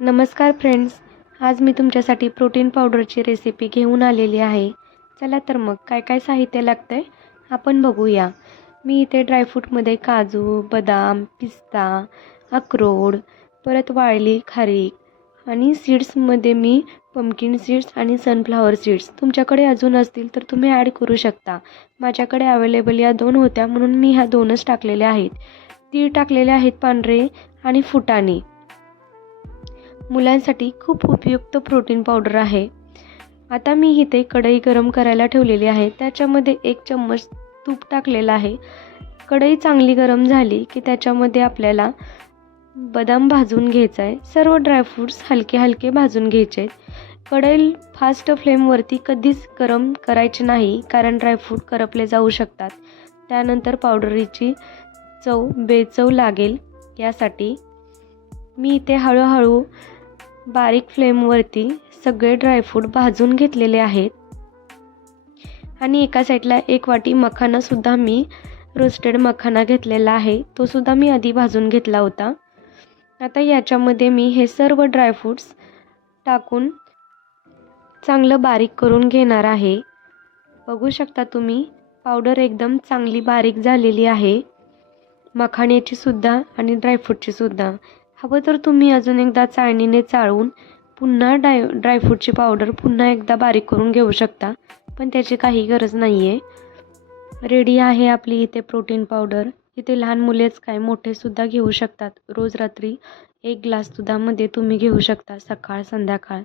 नमस्कार फ्रेंड्स आज मी तुमच्यासाठी प्रोटीन पावडरची रेसिपी घेऊन आलेली आहे. चला तर मग काय काय साहित्य लागतं आहे आपण बघूया. मी इथे ड्रायफ्रूटमध्ये काजू बदाम पिस्ता अक्रोड परत वाळली खारीक आणि सीड्समध्ये मी पम्पकिन सीड्स आणि सनफ्लावर सीड्स तुमच्याकडे अजून असतील तर तुम्ही ॲड करू शकता. माझ्याकडे अवेलेबल या दोन होत्या म्हणून मी ह्या दोनच टाकलेल्या आहेत. तीळ टाकलेले आहेत पांढरे आणि फुटाणे. मुलांसाठी खूप उपयुक्त प्रोटीन पावडर आहे. आता मी इथे कढई गरम करायला ठेवलेली आहे. त्याच्यामध्ये एक चम्मच तूप टाकलेलं आहे. कढई चांगली गरम झाली की त्याच्यामध्ये आपल्याला बदाम भाजून घ्यायचा आहे सर्व ड्रायफ्रूट्स हलके हलके भाजून घ्यायचे. आहेत कढई फास्ट फ्लेमवरती कधीच गरम करायचे नाही कारण ड्रायफ्रूट करपले जाऊ शकतात. त्यानंतर पावडरीची चव बेचव लागेल यासाठी. मी इथे हळूहळू बारीक फ्लेमवरती सगळे ड्रायफ्रूट भाजून घेतलेले आहेत. आणि एका साईडला एक वाटी मखानासुद्धा मी रोस्टेड मखाना घेतलेला आहे. तो सुद्धा मी आधी भाजून घेतला होता. आता याच्यामध्ये मी हे सर्व ड्रायफ्रूट्स टाकून चांगलं बारीक करून घेणार आहे. बघू शकता तुम्ही पावडर एकदम चांगली बारीक झालेली आहे. मखाण्याची सुद्धा आणि ड्रायफ्रूटची सुद्धा. हवं तर तुम्ही अजून एकदा चाळणीने चाळून पुन्हा डाय ड्रायफ्रूटची पावडर पुन्हा एकदा बारीक करून घेऊ शकता. पण त्याची काही गरज नाही आहे रेडी आहे आपली इथे प्रोटीन पावडर इथे लहान मुलेच काय मोठेसुद्धा घेऊ शकतात. रोज रात्री एक ग्लास दुधामध्ये तुम्ही घेऊ शकता सकाळ संध्याकाळ.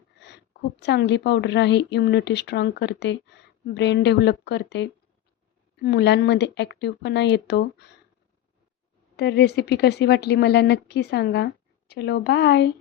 खूप चांगली पावडर आहे. इम्युनिटी स्ट्रॉंग करते. ब्रेन डेव्हलप करते. मुलांमध्ये ॲक्टिवपणा येतो. तर रेसिपी कशी वाटली मला नक्की सांगा. चलो बाय